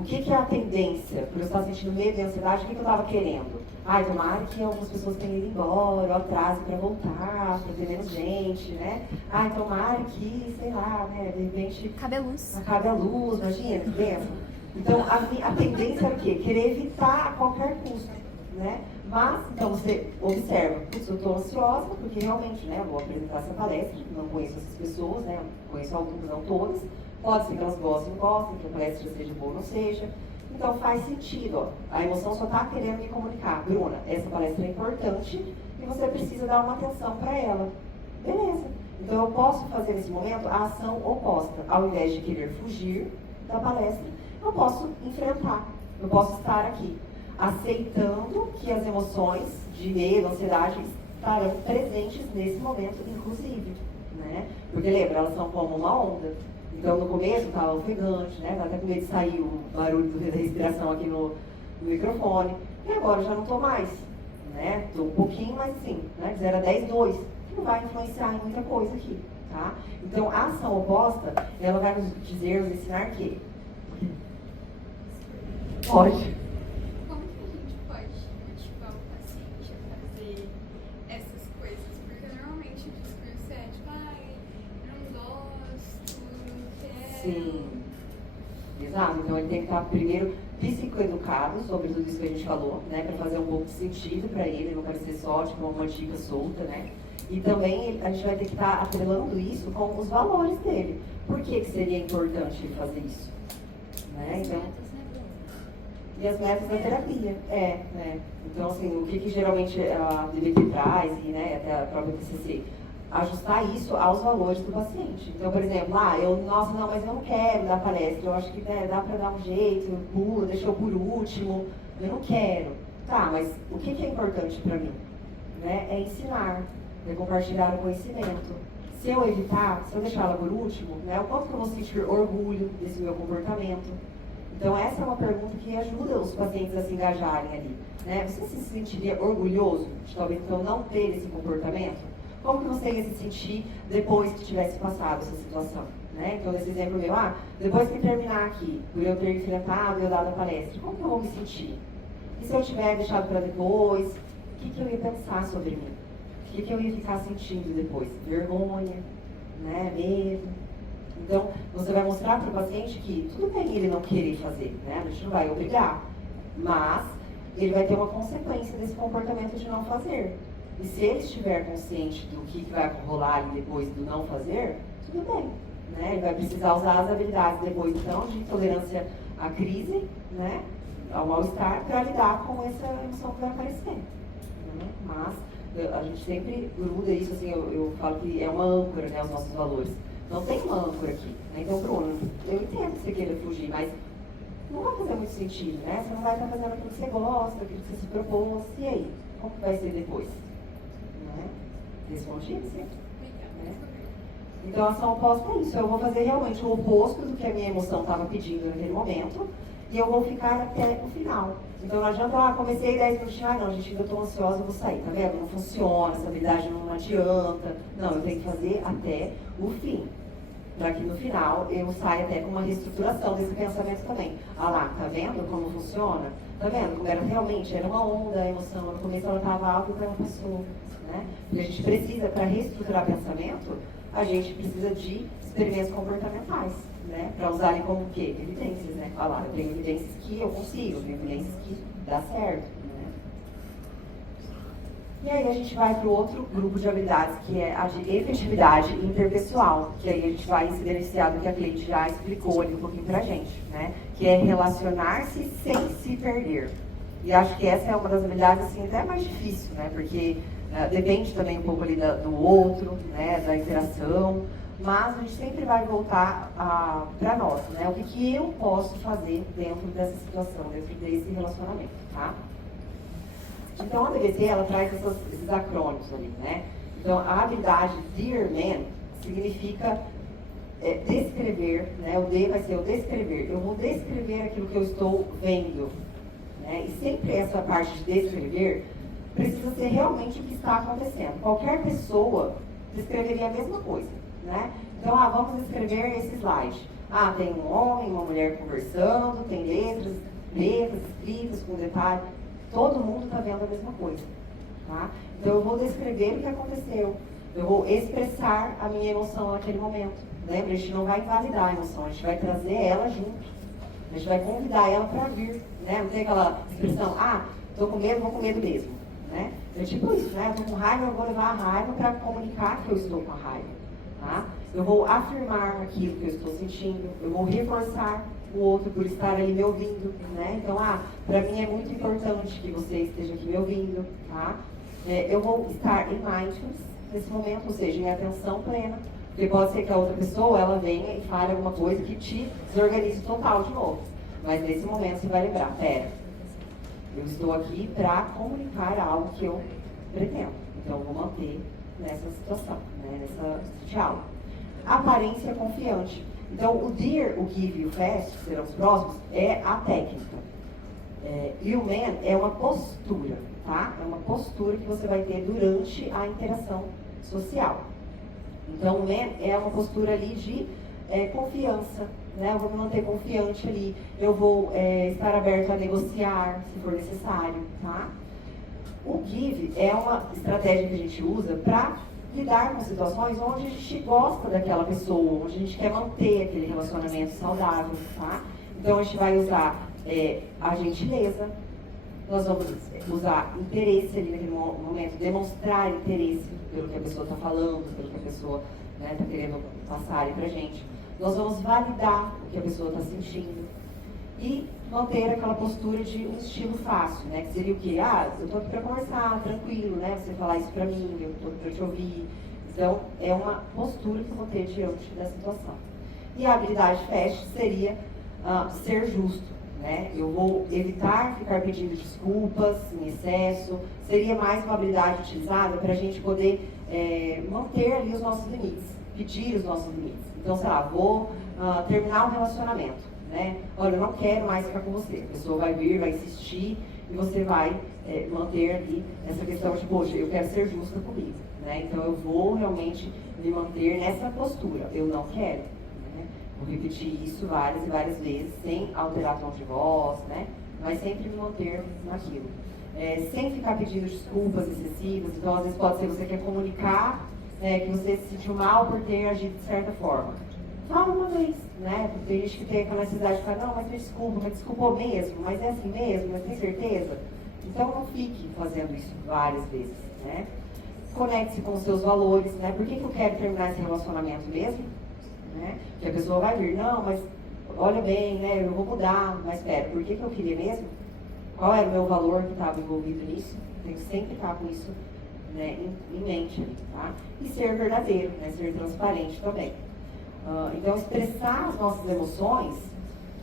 O que é a tendência para eu estar sentindo medo e ansiedade? O que eu estava querendo? Tomara que algumas pessoas tenham ido embora, ou atrase para voltar, para ter menos gente, né? Tomara que, sei lá, né, de repente... Acabe a luz, imagina, que benção. Então, a tendência era o quê? Querer evitar a qualquer custo, né? Mas, então, você observa, eu estou ansiosa, porque realmente, né, eu vou apresentar essa palestra, não conheço essas pessoas, né, conheço algumas, não todas, pode ser que elas gostem ou não gostem, que a palestra seja boa ou não seja, então faz sentido, ó, a emoção só está querendo me comunicar, Bruna, essa palestra é importante e você precisa dar uma atenção para ela, beleza, então eu posso fazer nesse momento a ação oposta, ao invés de querer fugir da palestra, eu posso enfrentar, eu posso estar aqui, aceitando que as emoções de medo, ansiedade estarão presentes nesse momento, inclusive, né? Porque lembra, elas são como uma onda. Então, no começo estava ofegante, né? Tava até com medo de sair o barulho da respiração aqui no microfone. E agora eu já não estou mais, né? Estou um pouquinho, mas assim, né? De 0 a 10, 2. Que não vai influenciar em muita coisa aqui, tá? Então, a ação oposta, ela vai nos dizer, nos ensinar que... Pode. Sim, exato. Então ele tem que estar primeiro psicoeducado sobre tudo isso que a gente falou, né? Para fazer um pouco de sentido para ele, não parecer só tipo uma dica solta, né? E também a gente vai ter que estar atrelando isso com os valores dele. Por que seria importante ele fazer isso? Né? Então, e as metas da terapia, né? Então, assim, o que geralmente a DBT traz, e né, até a própria TCC, ajustar isso aos valores do paciente. Então, por exemplo, mas eu não quero dar palestra, eu acho que né, dá para dar um jeito, eu pulo, deixa eu por último, eu não quero. Tá, mas o que é importante para mim? Né? É ensinar, é compartilhar o conhecimento. Se eu evitar, se eu deixar ela por último, né, o quanto que eu vou sentir orgulho desse meu comportamento? Então, essa é uma pergunta que ajuda os pacientes a se engajarem ali. Né? Você se sentiria orgulhoso de talvez então não ter esse comportamento? Como que você ia se sentir depois que tivesse passado essa situação? Né? Então, nesse exemplo meu, depois que terminar aqui, por eu ter enfrentado e eu dado a palestra, como que eu vou me sentir? E se eu tiver deixado para depois, o que eu ia pensar sobre mim? O que eu ia ficar sentindo depois? Vergonha, né? Medo. Então, você vai mostrar para o paciente que tudo bem ele não querer fazer, né? A gente não vai obrigar, mas ele vai ter uma consequência desse comportamento de não fazer. E se ele estiver consciente do que vai rolar ali depois do não fazer, tudo bem. Né? Ele vai precisar usar as habilidades depois, então, de tolerância à crise, né? Ao mal-estar, para lidar com essa emoção que vai aparecer. Né? Mas a gente sempre gruda isso, assim, eu falo que é uma âncora, né, os nossos valores. Não tem uma âncora aqui. Né? Então, Bruno, eu entendo que você queira fugir, mas não vai fazer muito sentido, né? Você não vai estar fazendo aquilo que você gosta, aquilo que você se propôs. E aí? Como que vai ser depois? Né? Respondi assim. Né? Então, a ação oposta é isso. Eu vou fazer realmente o oposto do que a minha emoção estava pedindo naquele momento. e eu vou ficar até o final. Então não adianta, comecei 10 minutos, não, gente, ainda estou ansiosa, eu vou sair, tá vendo? Não funciona, essa habilidade não adianta. Não, eu tenho que fazer até o fim. Para que no final eu saia até com uma reestruturação desse pensamento também. Ah lá, tá vendo como funciona? Tá vendo como era realmente? Era uma onda, a emoção, no começo ela estava alta e ela passou. Né? Porque a gente precisa, para reestruturar pensamento, a gente precisa de experimentos comportamentais. Né? Para usarem como o quê? Evidências, né? Ah lá, eu tenho evidências que eu consigo, eu tenho evidências que dá certo. Né? E aí a gente vai para o outro grupo de habilidades, que é a de efetividade interpessoal, que aí a gente vai se beneficiar do que a Cleide já explicou ali um pouquinho pra gente, né? Que é relacionar-se sem se perder. E acho que essa é uma das habilidades, assim, até mais difícil, né? Porque depende também um pouco ali do outro, né? Da interação. Mas a gente sempre vai voltar para nós, né? O que eu posso fazer dentro dessa situação, dentro desse relacionamento, tá? Então a BBT, ela traz esses acrônimos ali, né? Então a habilidade Dear Man significa descrever, né? O D vai ser o descrever. Eu vou descrever aquilo que eu estou vendo, né? E sempre essa parte de descrever precisa ser realmente o que está acontecendo. Qualquer pessoa descreveria a mesma coisa. Né? Então, vamos descrever esse slide. Tem um homem, uma mulher conversando, tem letras escritas com detalhe. Todo mundo está vendo a mesma coisa. Tá? Então, eu vou descrever o que aconteceu. Eu vou expressar a minha emoção naquele momento. Lembra? A gente não vai invalidar a emoção, a gente vai trazer ela junto. A gente vai convidar ela para vir. Né? Não tem aquela expressão, estou com medo, vou com medo mesmo. Né? É tipo isso, né? Estou com raiva, eu vou levar a raiva para comunicar que eu estou com a raiva. Tá? Eu vou afirmar aquilo que eu estou sentindo, eu vou reforçar o outro por estar ali me ouvindo, né? Então, para mim é muito importante que você esteja aqui me ouvindo, tá? Eu vou estar em mindfulness nesse momento, ou seja, em atenção plena, porque pode ser que a outra pessoa, ela venha e fale alguma coisa que te desorganize total de novo. Mas nesse momento você vai lembrar, eu estou aqui para comunicar algo que eu pretendo, então eu vou manter nessa situação, né, nessa diálogo. Aparência confiante. Então, o Dear, o Give e o Fast, que serão os próximos, é a técnica. E o Man é uma postura, tá? É uma postura que você vai ter durante a interação social. Então, o Man é uma postura ali de confiança, né? Eu vou me manter confiante ali, eu vou estar aberto a negociar, se for necessário, tá? O Give é uma estratégia que a gente usa para lidar com situações onde a gente gosta daquela pessoa, onde a gente quer manter aquele relacionamento saudável, tá? Então a gente vai usar a gentileza, nós vamos usar interesse ali naquele momento, demonstrar interesse pelo que a pessoa está falando, pelo que a pessoa está querendo passar ali pra gente. Nós vamos validar o que a pessoa está sentindo e manter aquela postura de um estilo fácil, né? Que seria o quê? Eu estou aqui para conversar, tranquilo, né? Você falar isso para mim, eu estou aqui para te ouvir. Então, é uma postura que eu vou ter diante da situação. E a habilidade FAST seria ser justo, né? Eu vou evitar ficar pedindo desculpas em excesso. Seria mais uma habilidade utilizada para a gente poder manter ali os nossos limites, pedir os nossos limites. Então, sei lá, vou terminar um relacionamento. Né? Olha, eu não quero mais ficar com você. A pessoa vai vir, vai insistir e você vai manter ali essa questão de, poxa, eu quero ser justa comigo. Né? Então eu vou realmente me manter nessa postura. Eu não quero. Né? Vou repetir isso várias e várias vezes, sem alterar tom de voz, né? Mas sempre me manter naquilo. Sem ficar pedindo desculpas excessivas. Então, às vezes pode ser que você quer comunicar que você se sentiu mal por ter agido de certa forma. Fala uma vez, né? Porque tem gente que tem aquela necessidade de falar, não, mas me desculpou mesmo, mas é assim mesmo, mas tem certeza? Então não fique fazendo isso várias vezes, né? Conecte-se com os seus valores, né? Por que eu quero terminar esse relacionamento mesmo? Né? Que a pessoa vai vir, não, mas olha bem, né? Eu vou mudar, mas espera, por que eu queria mesmo? Qual era o meu valor que estava envolvido nisso? Tem que sempre estar com isso, né, em mente ali, tá? E ser verdadeiro, né? Ser transparente também. Então, expressar as nossas emoções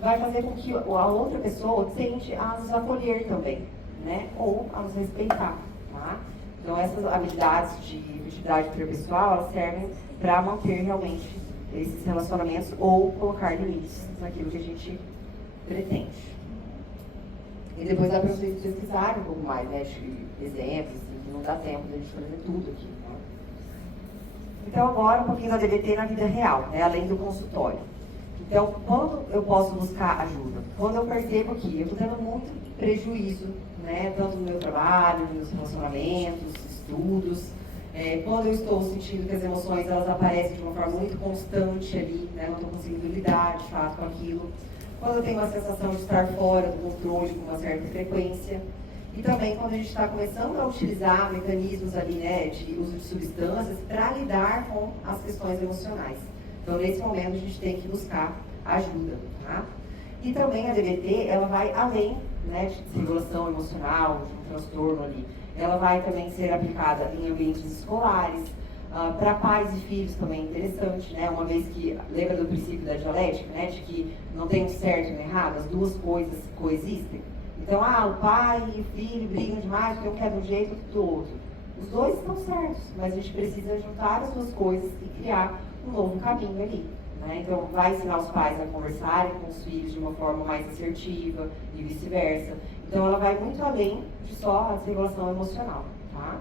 vai fazer com que a outra pessoa tente a nos acolher também, né? Ou a nos respeitar, tá? Então, essas habilidades de efetividade interpessoal, elas servem para manter realmente esses relacionamentos ou colocar limites naquilo que a gente pretende. E depois dá para vocês pesquisarem um pouco mais, né, de exemplos, assim, que não dá tempo de a gente fazer tudo aqui, né? Então agora um pouquinho da DBT na vida real, né, além do consultório. Então, quando eu posso buscar ajuda? Quando eu percebo que eu estou tendo muito prejuízo, né, tanto no meu trabalho, nos meus relacionamentos, estudos, quando eu estou sentindo que as emoções elas aparecem de uma forma muito constante ali, né, não estou conseguindo lidar de fato com aquilo. Quando eu tenho uma sensação de estar fora do controle com uma certa frequência. E também quando a gente está começando a utilizar mecanismos ali, né, de uso de substâncias para lidar com as questões emocionais. Então, nesse momento, a gente tem que buscar ajuda, tá? E também a DBT, ela vai além, né, de desregulação emocional, de um transtorno ali. Ela vai também ser aplicada em ambientes escolares, para pais e filhos também é interessante, né? Uma vez que, lembra do princípio da dialética, né, de que não tem um certo e um errado, as duas coisas coexistem. Então, o pai e o filho brigam demais porque um quer de um jeito e do outro. Os dois estão certos, mas a gente precisa juntar as duas coisas e criar um novo caminho ali, né? Então, vai ensinar os pais a conversarem com os filhos de uma forma mais assertiva e vice-versa. Então, ela vai muito além de só a desregulação emocional, tá?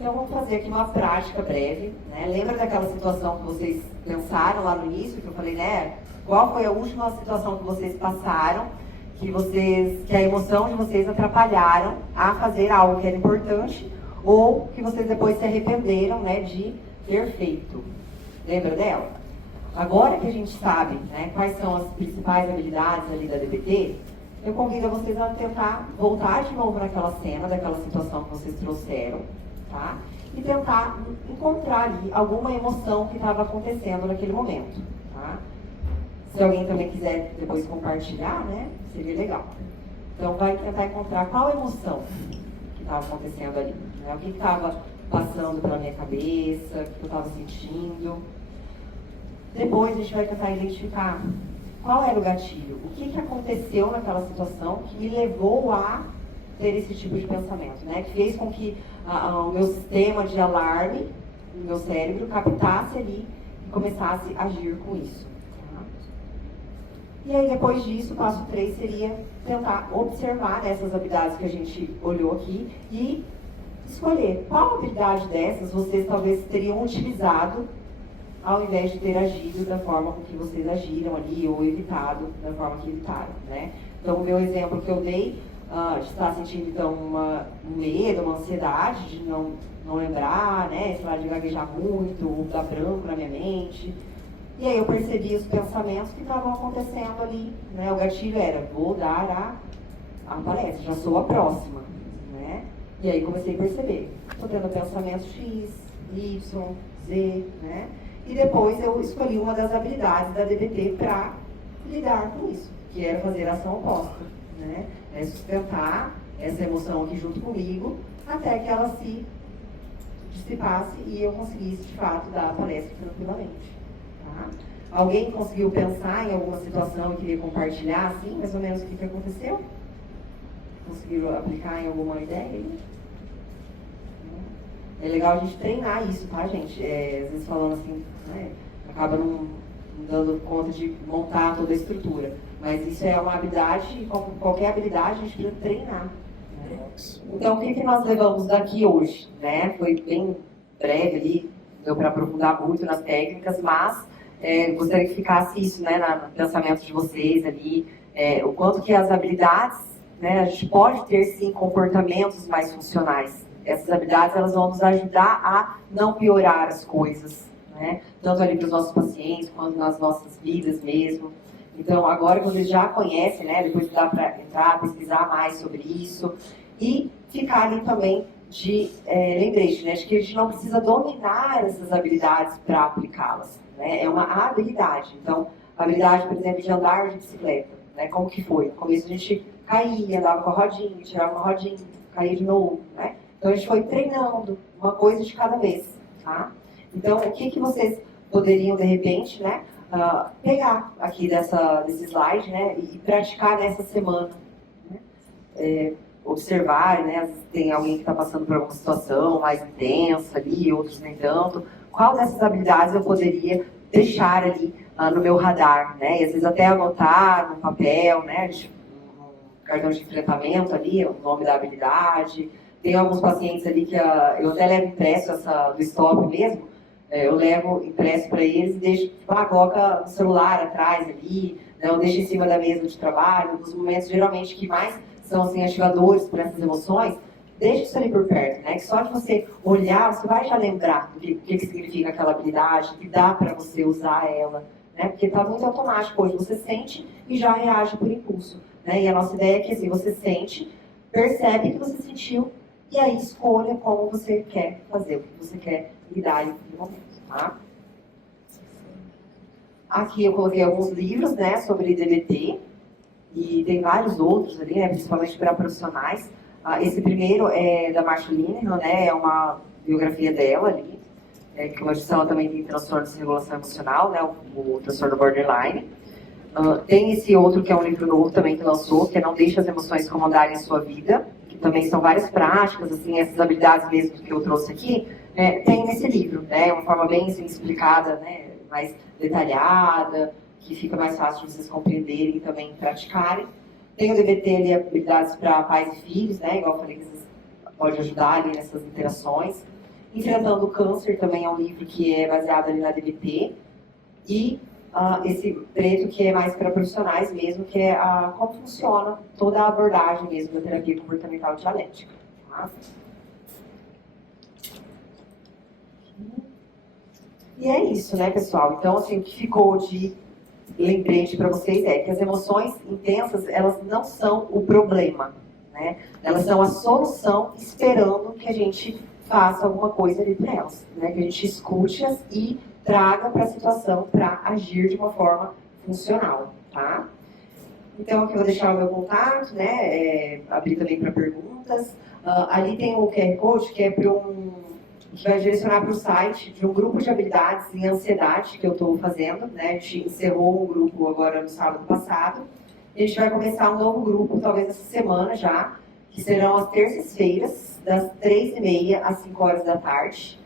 Então, vamos fazer aqui uma prática breve, né? Lembra daquela situação que vocês pensaram lá no início, que eu falei, né? Qual foi a última situação que vocês passaram, que a emoção de vocês atrapalharam a fazer algo que era importante, ou que vocês depois se arrependeram, né, de ter feito? Lembra dela? Agora que a gente sabe, né, quais são as principais habilidades ali da DBT, eu convido vocês a tentar voltar de novo naquela cena, daquela situação que vocês trouxeram, tá? E tentar encontrar ali alguma emoção que estava acontecendo naquele momento, tá? Se alguém também quiser depois compartilhar, né, seria legal. Então, vai tentar encontrar qual emoção que estava acontecendo ali, né? O que estava passando pela minha cabeça, o que eu estava sentindo. Depois, a gente vai tentar identificar qual era o gatilho, o que aconteceu naquela situação que me levou a ter esse tipo de pensamento, né? Que fez com que o meu sistema de alarme, o meu cérebro, captasse ali e começasse a agir com isso. E aí, depois disso, o passo 3 seria tentar observar essas habilidades que a gente olhou aqui e escolher qual habilidade dessas vocês talvez teriam utilizado ao invés de ter agido da forma com que vocês agiram ali ou evitado da forma que evitaram, né? Então, o meu exemplo que eu dei, de estar sentindo, então, um medo, uma ansiedade de não lembrar, né? Sei lá, de gaguejar muito, ou dar branco na minha mente. E aí eu percebi os pensamentos que estavam acontecendo ali, né? O gatilho era, vou dar a palestra, já sou a próxima, né? E aí comecei a perceber, estou tendo pensamento X, Y, Z, né? E depois eu escolhi uma das habilidades da DBT para lidar com isso, que era fazer a ação oposta, né? É sustentar essa emoção aqui junto comigo, até que ela se dissipasse e eu conseguisse, de fato, dar a palestra tranquilamente. Tá? Alguém conseguiu pensar em alguma situação e queria compartilhar, assim, mais ou menos o que aconteceu? Conseguiram aplicar em alguma ideia aí? É legal a gente treinar isso, tá, gente? Às vezes falando assim, né, acaba não dando conta de montar toda a estrutura. Mas isso é uma habilidade, e qualquer habilidade a gente precisa treinar. Né? Então, o que nós levamos daqui hoje? Né? Foi bem breve ali, deu para aprofundar muito nas técnicas, mas gostaria que ficasse isso, né, no pensamento de vocês ali, o quanto que as habilidades, né, a gente pode ter sim comportamentos mais funcionais. Essas habilidades elas vão nos ajudar a não piorar as coisas, né, tanto ali para os nossos pacientes quanto nas nossas vidas mesmo. Então agora que vocês já conhecem, né, depois dá para entrar, pesquisar mais sobre isso e ficar ali também de lembrete, né, de que a gente não precisa dominar essas habilidades para aplicá-las, né, é uma habilidade. Então, a habilidade, por exemplo, de andar de bicicleta, né, como que foi? No começo a gente caía, andava com a rodinha, tirava uma rodinha, caía de novo, né? Então a gente foi treinando uma coisa de cada vez, tá? Então, o que vocês poderiam, de repente, né, pegar aqui desse slide, né, e praticar nessa semana, né? Observar, né, tem alguém que está passando por alguma situação mais intensa ali, outros nem tanto. Qual dessas habilidades eu poderia deixar ali no meu radar, né? E às vezes até anotar no papel, né? Um cartão de enfrentamento ali, o nome da habilidade. Tem alguns pacientes ali que eu até levo impresso essa do stop mesmo. Eu levo impresso para eles e deixo, coloca o celular atrás ali, né? Eu deixo em cima da mesa de trabalho, nos momentos geralmente que mais são assim, ativadores para essas emoções. Deixa isso ali por perto, né? Que só de você olhar, você vai já lembrar o que significa aquela habilidade, que dá para você usar ela, né? Porque está muito automático hoje. Você sente e já reage por impulso, né? E a nossa ideia é que assim, você sente, percebe que você sentiu e aí escolha como você quer fazer, o que você quer lidar ali no momento, tá? Aqui eu coloquei alguns livros, né, sobre DBT e tem vários outros ali, né, principalmente para profissionais. Esse primeiro é da Marcia Linehan, né, é uma biografia dela ali, que como eu disse, ela também tem transtorno de regulação emocional, né, o transtorno borderline. Tem esse outro que é um livro novo também que lançou, que é Não Deixe as Emoções Comandarem a Sua Vida, que também são várias práticas, assim, essas habilidades mesmo que eu trouxe aqui, tem nesse livro, né, uma forma bem assim, explicada, né, mais detalhada, que fica mais fácil de vocês compreenderem e também praticarem. Tem o DBT ali, habilidades para pais e filhos, né, igual eu falei, que vocês podem ajudar ali nessas interações. Enfrentando o Câncer também é um livro que é baseado ali na DBT. E esse preto que é mais para profissionais mesmo, que é como funciona toda a abordagem mesmo da terapia comportamental dialética. Tá? E é isso, né, pessoal? Então, assim, o que ficou de lembrete para vocês é que as emoções intensas, elas não são o problema, né? Elas são a solução esperando que a gente faça alguma coisa ali para elas, né? Que a gente escute-as e traga para a situação para agir de uma forma funcional, tá? Então, aqui eu vou deixar o meu contato, né? Abrir também para perguntas. Ali tem o QR Code, que é para que vai direcionar para o site de um grupo de habilidades em ansiedade que eu estou fazendo, né? A gente encerrou um grupo agora no sábado passado. E a gente vai começar um novo grupo, talvez essa semana já, que serão as terças-feiras, das 3h30 às 5 horas da tarde.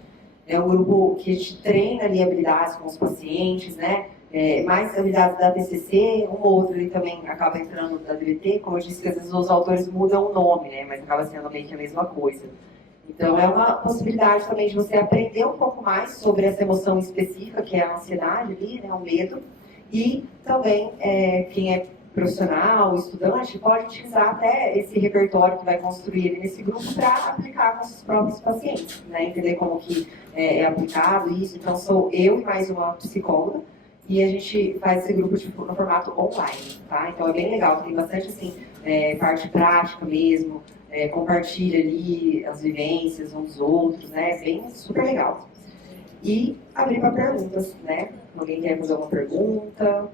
É um grupo que a gente treina ali habilidades com os pacientes, né? Mais habilidades da TCC, uma ou outra ali também acaba entrando da DBT. Como eu disse, que às vezes os autores mudam o nome, né? Mas acaba sendo meio que a mesma coisa. Então, é uma possibilidade também de você aprender um pouco mais sobre essa emoção específica, que é a ansiedade ali, né? O medo. E também, quem é profissional, estudante, pode utilizar até esse repertório que vai construir nesse grupo para aplicar com os próprios pacientes, né? Entender como que é aplicado isso. Então, sou eu e mais uma psicóloga, e a gente faz esse grupo no formato online, tá? Então, é bem legal, tem bastante, assim, parte prática mesmo, compartilha ali as vivências uns dos outros, né? É bem super legal. E abrir para perguntas, né? Alguém quer fazer alguma pergunta?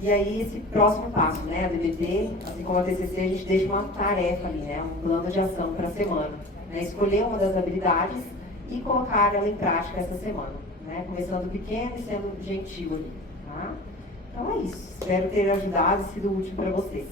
E aí, esse próximo passo, né? A DBT, assim como a TCC, a gente deixa uma tarefa ali, né? Um plano de ação para a semana. Né? Escolher uma das habilidades e colocar ela em prática essa semana. Né? Começando pequeno e sendo gentil ali, tá? Então é isso. Espero ter ajudado e sido útil para vocês.